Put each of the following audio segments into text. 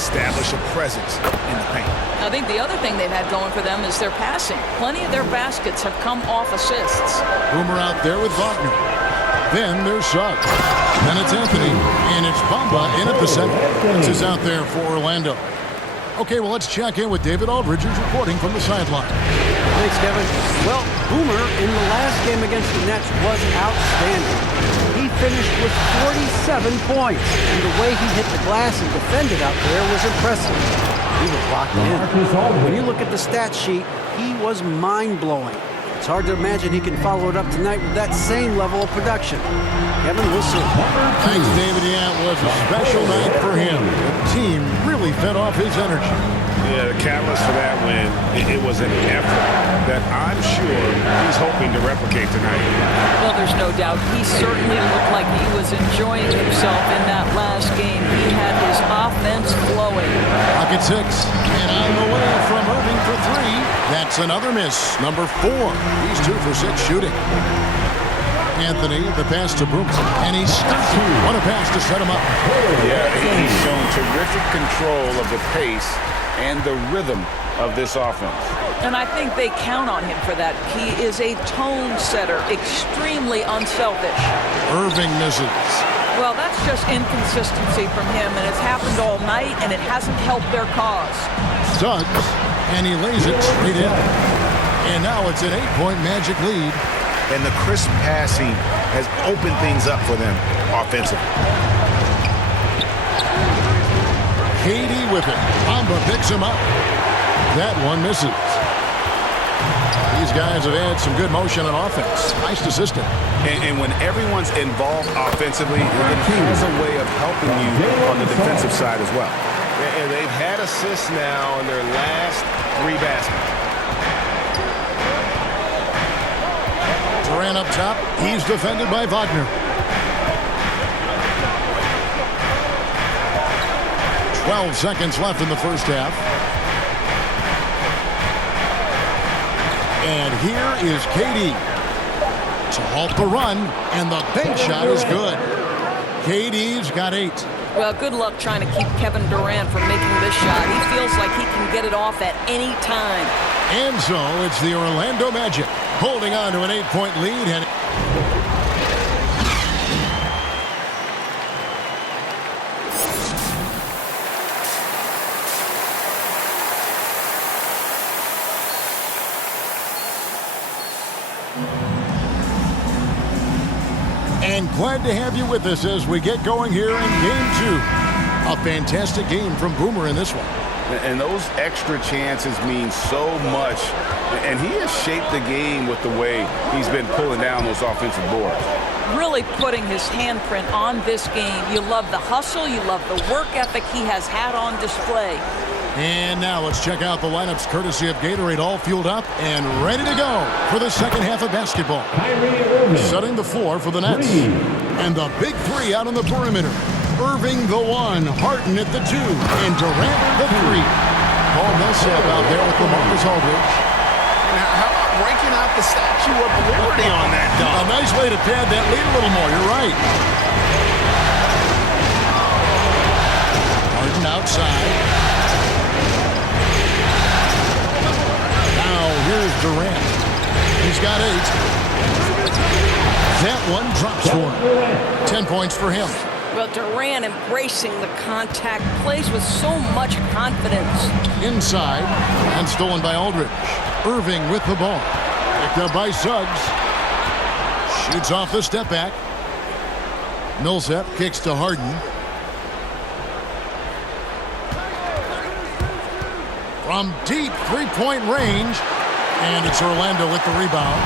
establish a presence in the paint. I think the other thing they've had going for them is their passing. Plenty of their baskets have come off assists. Boomer out there with Wagner. Then there's Suggs. Then it's Anthony. And it's Bamba in at the center. This is out there for Orlando. Okay, well, let's check in with David Aldridge, who's reporting from the sideline. Thanks, Kevin. Well, Boomer in the last game against the Nets was outstanding. He finished with 47 points, and the way he hit the glass and defended out there was impressive. He was locked in. When you look at the stat sheet, he was mind-blowing. It's hard to imagine he can follow it up tonight with that same level of production. Kevin, we'll see. Thanks, David. Yeah, it was a special night for him. The team really fed off his energy. Yeah, the catalyst for that win, it was an effort that I'm sure he's hoping to replicate tonight. Well, there's no doubt. He certainly looked like he was enjoying himself in that last game. He had his offense flowing. Pocket 6. And on the way from Irving for 3. That's another miss. Number 4. He's 2 for 6 shooting. Anthony, the pass to Boomer. And he's stopped. What a pass to set him up. Yeah, he's shown terrific control of the pace and the rhythm of this offense. And I think they count on him for that. He is a tone setter, extremely unselfish. Irving misses. Well, that's just inconsistency from him, and it's happened all night, and it hasn't helped their cause. Suggs, and he lays it straight in. And now it's an 8-point Magic lead. And the crisp passing has opened things up for them offensively. Katie with it. Bamba picks him up. That one misses. These guys have had some good motion on offense. Nice to system. And when everyone's involved offensively, it has a way of helping you on the defensive side as well. And they've had assists now in their last 3 baskets. Durant up top. He's defended by Wagner. 12 seconds left in the first half. And here is KD to halt the run, and the bank shot is good. KD's got 8. Well, good luck trying to keep Kevin Durant from making this shot. He feels like he can get it off at any time. And so it's the Orlando Magic holding on to an 8-point lead. And glad to have you with us as we get going here in Game 2. A fantastic game from Boomer in this one. And those extra chances mean so much. And he has shaped the game with the way he's been pulling down those offensive boards. Really putting his handprint on this game. You love the hustle. You love the work ethic he has had on display. And now let's check out the lineups courtesy of Gatorade, all fueled up and ready to go for the second half of basketball. Setting the floor for the Nets. And the big 3 out on the perimeter. Irving the 1, Harden at the 2, and Durant the 3. Paul Millsap out there with LaMarcus Aldridge. And how about breaking out the Statue of Liberty on that dunk? A nice way to pad that lead a little more. You're right. Harden outside. Now here's Durant. He's got 8. That one drops for him. 10 points for him. Well, Durant embracing the contact, plays with so much confidence. Inside, and stolen by Aldridge. Irving with the ball. Picked up by Suggs. Shoots off the step back. Millsap kicks to Harden. From deep 3-point range. And it's Orlando with the rebound.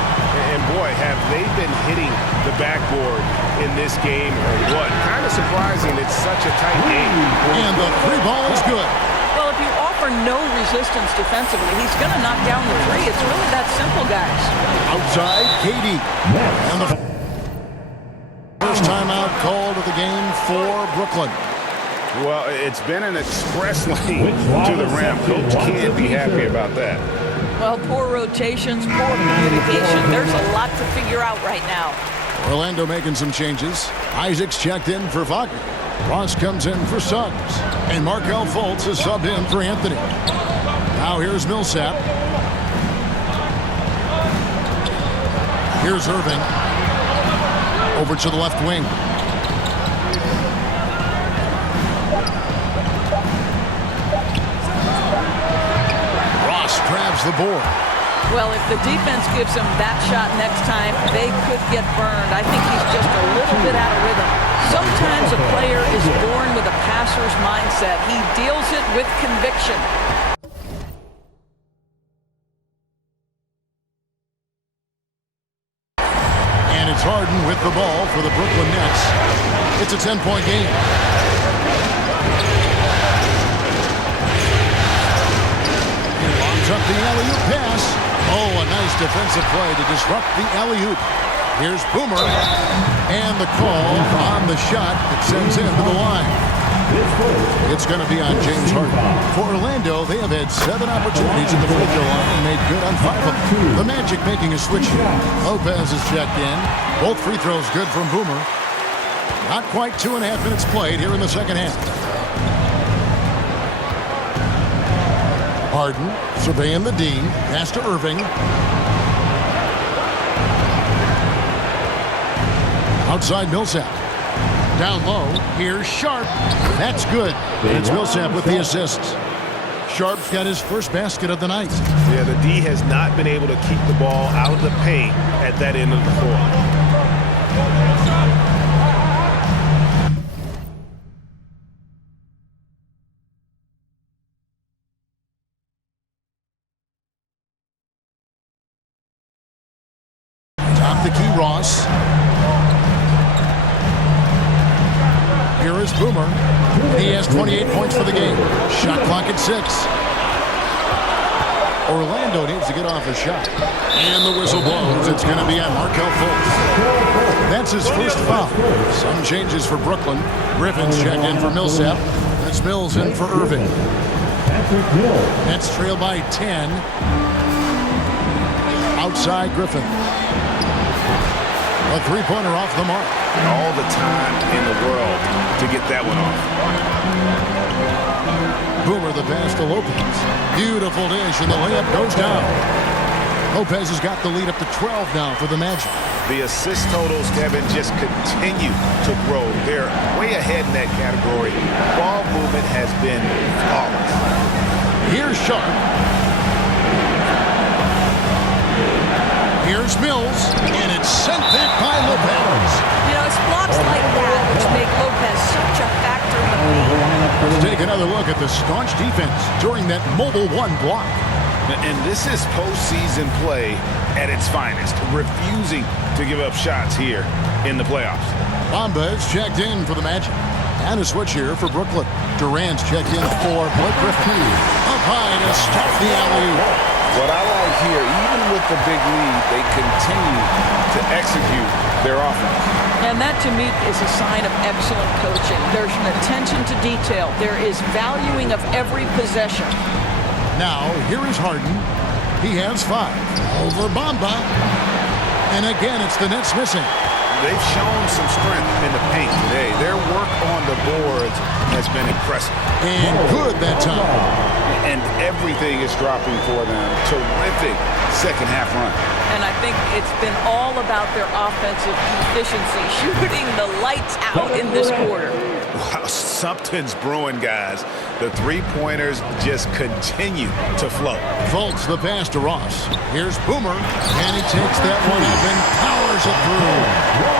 And boy, have they been hitting the backboard in this game or what? Kind of surprising it's such a tight game. And the 3 ball is good. Well, if you offer no resistance defensively, he's going to knock down the 3. It's really that simple, guys. Outside, KD. And the first timeout called of the game for Brooklyn. Well, it's been an express lane to the rim. Coach can't be happy about that. Well, poor rotations, poor communication. There's a lot to figure out right now. Orlando making some changes. Isaac's checked in for Wagner. Ross comes in for Suggs. And Markel Fultz is subbed in for Anthony. Now here's Millsap. Here's Irving. Over to the left wing. Ross grabs the board. Well, if the defense gives him that shot next time, they could get burned. I think he's just a little bit out of rhythm. Sometimes a player is born with a passer's mindset. He deals it with conviction. And it's Harden with the ball for the Brooklyn Nets. It's a 10-point game. He lobs up the alley-oop pass. Oh, a nice defensive play to disrupt the alley-oop. Here's Boomer. And the call on the shot that sends him to the line. It's going to be on James Harden. For Orlando, they have had 7 opportunities at the free throw line and made good on 5 of them. The Magic making a switch here. Lopez is checked in. Both free throws good from Boomer. Not quite 2.5 minutes played here in the second half. Harden surveying the D. Pass to Irving. Outside Millsap. Down low. Here's Sharp. That's good. And it's Millsap with the assists. Sharp's got his first basket of the night. Yeah, the D has not been able to keep the ball out of the paint at that end of the floor. Top the key, Ross. Here is Boomer. He has 28 points for the game. Shot clock at 6. Orlando needs to get off a shot. And the whistle blows. It's going to be on Markel Fultz. That's his first foul. Some changes for Brooklyn. Griffin's checked in for Millsap. That's Mills in for Irving. Nets trail by 10. Outside Griffin. A three-pointer off the mark. All the time in the world to get that one off. Boomer the pass to Lopez. Beautiful dish, and the layup goes down. Lopez has got the lead up to 12 now for the Magic. The assist totals, Kevin, just continue to grow. They're way ahead in that category. Ball movement has been flawless. Here's Sharp. Here's Mills, and it's sent back by Lopez. You know, it's blocks like that which make Lopez such a factor in the paint. Let's take another look at the staunch defense during that mobile one block. And this is postseason play at its finest, refusing to give up shots here in the playoffs. Bamba is checked in for the Magic. And a switch here for Brooklyn. Durant's checked in for Blake Griffin. Up high to stop the alley-oop. What I like here, even with the big lead, they continue to execute their offense. And that, to me, is a sign of excellent coaching. There's an attention to detail. There is valuing of every possession. Now, here is Harden. He has 5. Over Bamba. And again, it's the Nets missing. They've shown some strength in the paint today. Their work on the boards has been impressive. And good that time. And everything is dropping for them. Terrific second half run. And I think it's been all about their offensive efficiency, shooting the lights out in this quarter. Wow, something's brewing, guys. The three-pointers just continue to flow. Fultz the pass to Ross. Here's Boomer, and he takes that one up and powers it through.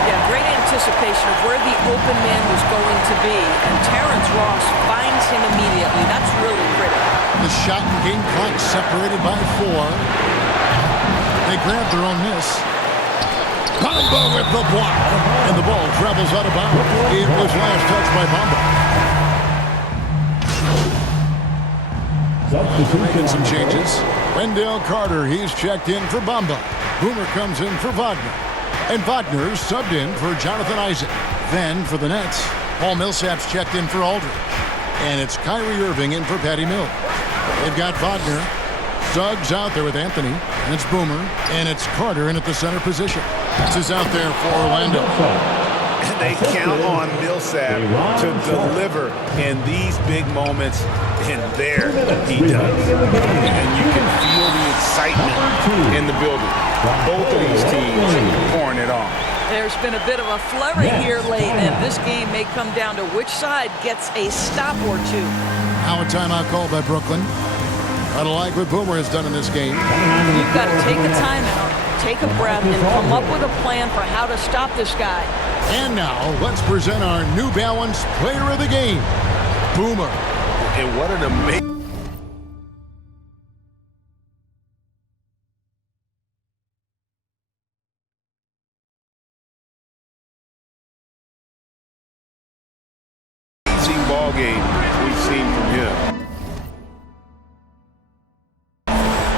Yeah, great anticipation of where the open man was going to be, and Terrence Ross finds him immediately. That's really critical. The shot and game clock separated by 4. They grab their own miss. Bamba with the block. And the ball travels out of bounds. It was last touched by Bamba. Making some changes. Wendell Carter, he's checked in for Bamba. Boomer comes in for Wagner. And Wagner's subbed in for Jonathan Isaac. Then for the Nets, Paul Millsap's checked in for Aldridge. And it's Kyrie Irving in for Patty Mills. They've got Wagner. Suggs out there with Anthony. And it's Boomer. And it's Carter in at the center position. This is out there for Orlando. they count on Millsap to deliver in these big moments, and there he does. And you can feel the excitement in the building. Both of these teams pouring it on. There's been a bit of a flurry here late, and this game may come down to which side gets a stop or two. Now a timeout called by Brooklyn. I don't like what Boomer has done in this game. You've got to take a timeout, take a breath, and come up with a plan for how to stop this guy. And now, let's present our New Balance Player of the Game, Boomer. And what an amazing... ball game we've seen from him.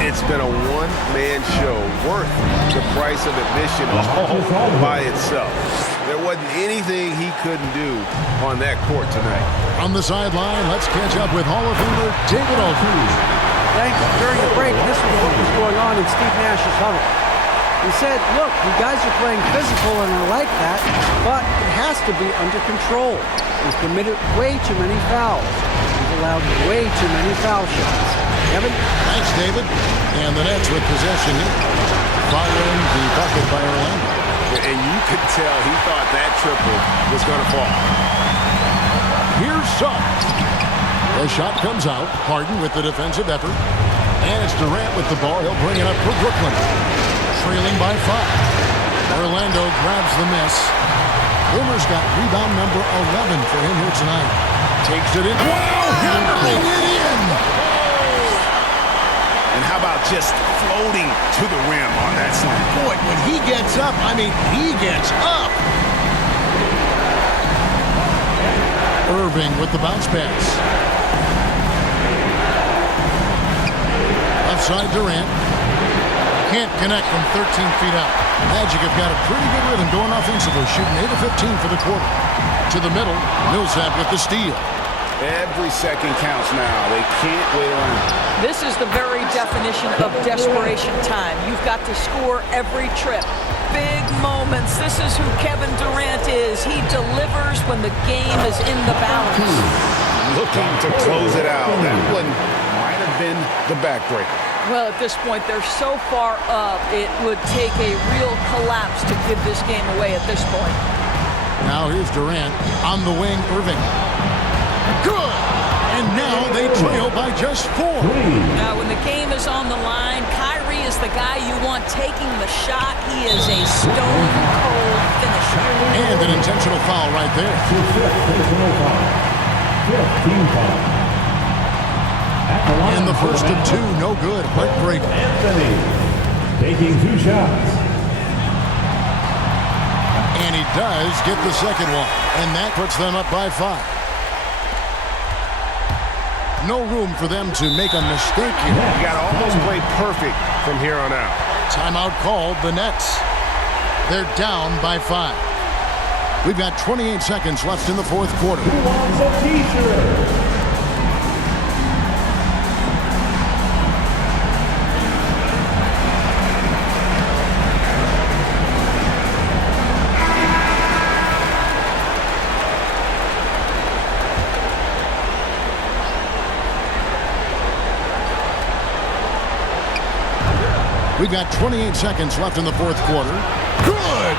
It's been a one-man show worth the price of admission all by itself. There wasn't anything he couldn't do on that court tonight. On the sideline, let's catch up with Hall of Famer David Aldridge. Thanks. During the break, this was what was going on in Steve Nash's huddle. He said, look, you guys are playing physical and I like that, but it has to be under control. We've committed way too many fouls. We've allowed way too many foul shots. Kevin? Thanks, David. And the Nets with possession here, following the bucket by Orlando. And you could tell he thought that triple was going to fall. Here's Suggs. The shot comes out. Harden with the defensive effort. And it's Durant with the ball. He'll bring it up for Brooklyn. Trailing by 5. Orlando grabs the miss. Boomer's got rebound number 11 for him here tonight. Takes it in. Wow! Hammering it in! And how about just floating to the rim on that slam? Boy, when he gets up, I mean, he gets up. Irving with the bounce pass. Left side Durant. Can't connect from 13 feet out. Magic have got a pretty good rhythm going offensively, shooting 8 of 15 for the quarter. To the middle, Millsap with the steal. Every second counts now. They can't wait around. This is the very definition of desperation time. You've got to score every trip. Big moments. This is who Kevin Durant is. He delivers when the game is in the balance. Looking to close it out. That one might have been the backbreaker. Well, at this point, they're so far up, it would take a real collapse to give this game away at this point. Now here's Durant on the wing, Irving. Good! And now they trail by just 4. Now, when the game is on the line, Kyrie is the guy you want taking the shot. He is a stone-cold finisher. And an intentional foul right there. 15 foul. And the first of 2, no good. Heartbreak. Anthony taking 2 shots. And he does get the second one. And that puts them up by 5. No room for them to make a mistake here. You got to almost play perfect from here on out. Timeout called, the Nets. They're down by 5. We've got 28 seconds left in the fourth quarter. Who wants a t-shirt? We've got 28 seconds left in the fourth quarter. Good!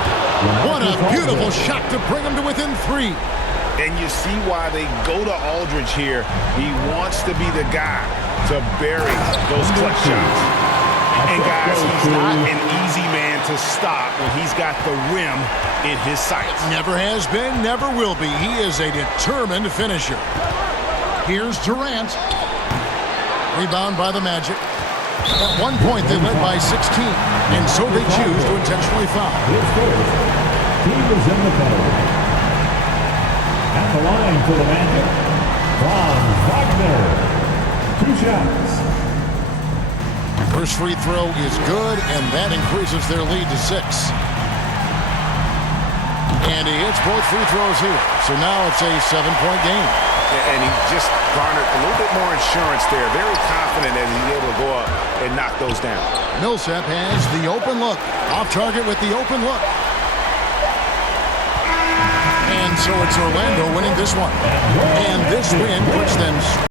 What a beautiful shot to bring them to within 3. And you see why they go to Aldridge here. He wants to be the guy to bury those clutch shots. And guys, he's not an easy man to stop when he's got the rim in his sights. Never has been, never will be. He is a determined finisher. Here's Durant. Rebound by the Magic. At one point, they led by 16, and so they choose to intentionally foul. Team is in the penalty. At the line for the Magic, Von Wagner. 2 shots. First free throw is good, and that increases their lead to 6. And he hits both free throws here, so now it's a 7-point game. And he just garnered a little bit more insurance there. Very confident that he's able to go up and knock those down. Millsap has the open look. Off target with the open look. And so it's Orlando winning this one. And this win puts them